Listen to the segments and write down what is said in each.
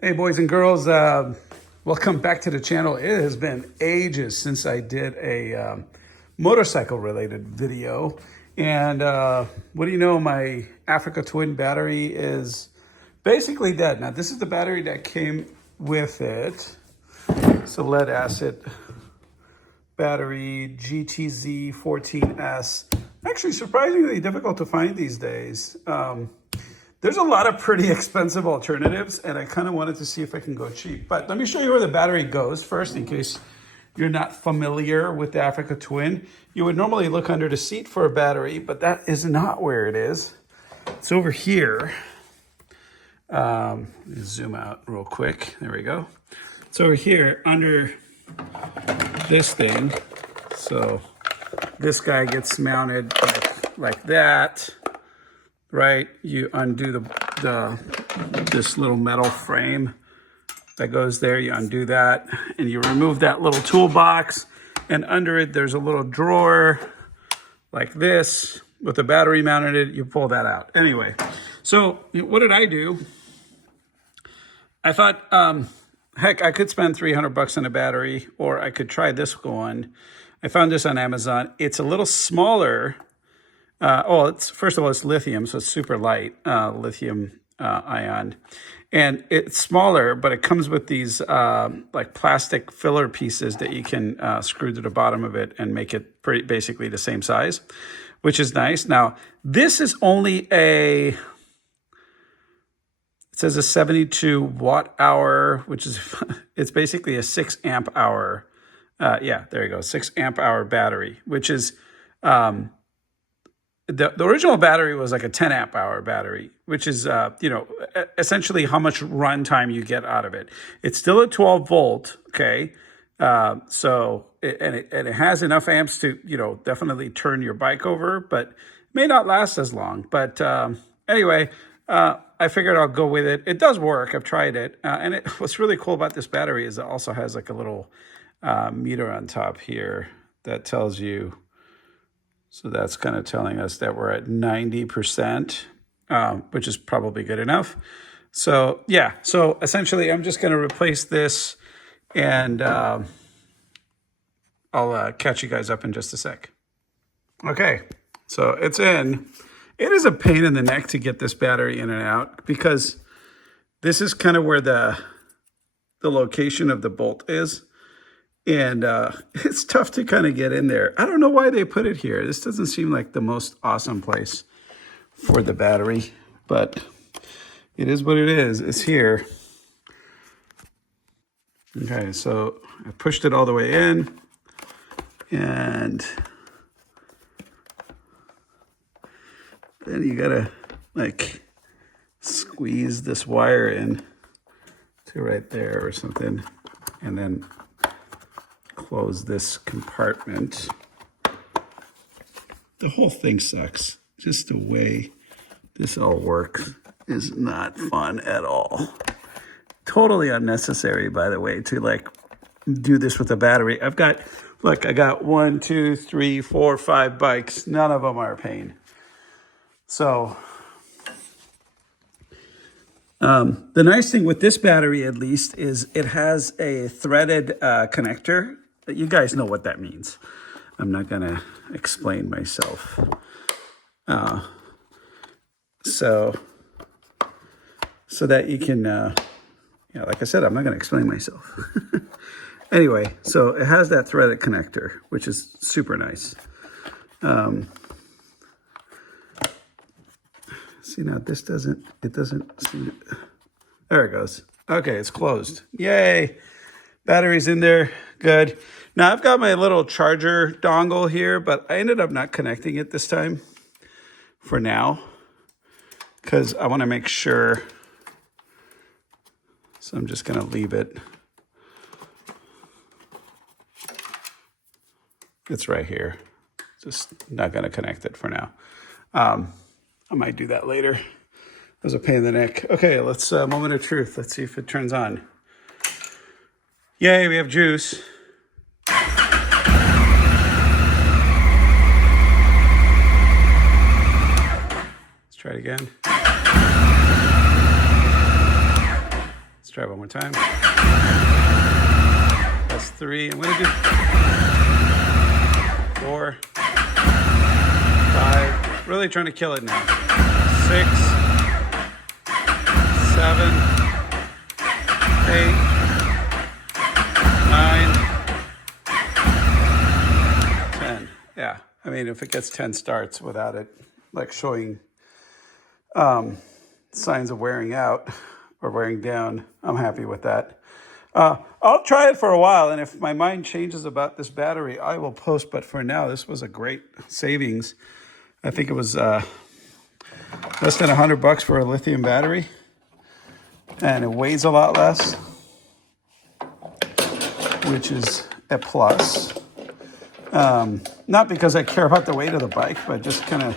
Hey boys and girls, welcome back to the channel. It has been ages since I did a motorcycle related video. And what do you know, my Africa Twin battery is basically dead. Now this is the battery that came with it. It's a lead acid battery, GTZ 14S. Actually surprisingly difficult to find these days. There's a lot of pretty expensive alternatives, and I kind of wanted to see if I can go cheap. But let me show you where the battery goes first, in case you're not familiar with the Africa Twin. You would normally look under the seat for a battery, but that is not where it is. It's over here. Let me zoom out real quick. There we go. It's over here under this thing. So this guy gets mounted like that. Right, you undo this little metal frame that goes there. You undo that, and you remove that little toolbox. And under it, there's a little drawer like this with the battery mounted in it. You pull that out. Anyway, so what did I do? I thought, heck, I could spend $300 on a battery, or I could try this one. I found this on Amazon. It's a little smaller. First of all, it's lithium, so it's super light, lithium ion. And it's smaller, but it comes with these like plastic filler pieces that you can screw to the bottom of it and make it basically the same size, which is nice. Now, this is only it says a 72 watt hour, which is, it's basically a 6 amp hour. Yeah, there you go, 6 amp hour battery, which is, the original battery was like a 10 amp hour battery, which is, essentially how much runtime you get out of it. It's still a 12 volt, okay? It has enough amps to, definitely turn your bike over, but may not last as long. But anyway, I figured I'll go with it. It does work. I've tried it. And what's really cool about this battery is it also has like a little meter on top here that tells you. So that's kind of telling us that we're at 90%, which is probably good enough. So yeah, so essentially I'm just going to replace this, and I'll catch you guys up in just a sec. Okay, so it's in. It is a pain in the neck to get this battery in and out, because this is kind of where the location of the bolt is. And it's tough to kind of get in there. I don't know why they put it here. This doesn't seem like the most awesome place for the battery, but it is what it is. It's here. Okay, so I pushed it all the way in, and then you gotta like squeeze this wire in to right there or something, and then close this compartment. The whole thing sucks. Just the way this all works is not fun at all. Totally unnecessary, by the way, to like do this with a battery. I got 1, 2, 3, 4, 5 bikes. None of them are a pain. So the nice thing with this battery, at least, is it has a threaded connector. You guys know what that means. I'm not going to explain myself. So that you can, like I said, I'm not going to explain myself. Anyway, so it has that threaded connector, which is super nice. See, now this doesn't seem to, there it goes. Okay, it's closed. Yay. Battery's in there. Good. Now I've got my little charger dongle here, but I ended up not connecting it this time for now, because I want to make sure. So I'm just going to leave it. It's right here. Just not going to connect it for now. I might do that later. It was a pain in the neck. Okay, let's moment of truth. Let's see if it turns on. Yay, we have juice. Let's try it again. Let's try it one more time. That's 3. I'm gonna do 4, 5. Really trying to kill it now. 6, 7, 8, 9, 10. Yeah, I mean, if it gets 10 starts without it like showing signs of wearing out or wearing down, I'm happy with that. I'll try it for a while, and if my mind changes about this battery, I will post. But for now, this was a great savings. I think it was less than $100 for a lithium battery, and it weighs a lot less, which is a plus. Not because I care about the weight of the bike, but just kind of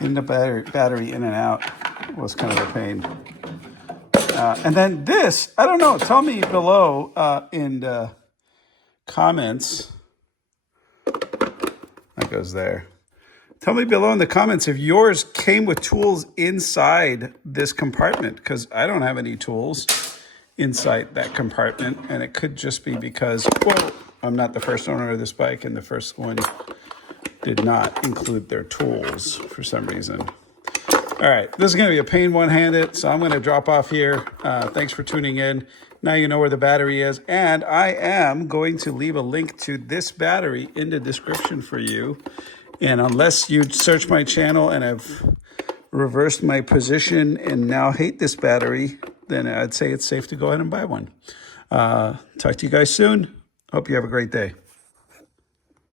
getting the battery in and out was kind of a pain. And then this, I don't know, tell me below in the comments. That goes there. Tell me below in the comments if yours came with tools inside this compartment, because I don't have any tools inside that compartment, and it could just be because, well, I'm not the first owner of this bike, and the first one did not include their tools for some reason. All right, this is going to be a pain one-handed, so I'm going to drop off here. Thanks for tuning in. Now you know where the battery is, and I am going to leave a link to this battery in the description for you. And unless you search my channel and have reversed my position and now hate this battery, then I'd say it's safe to go ahead and buy one. Talk to you guys soon. Hope you have a great day.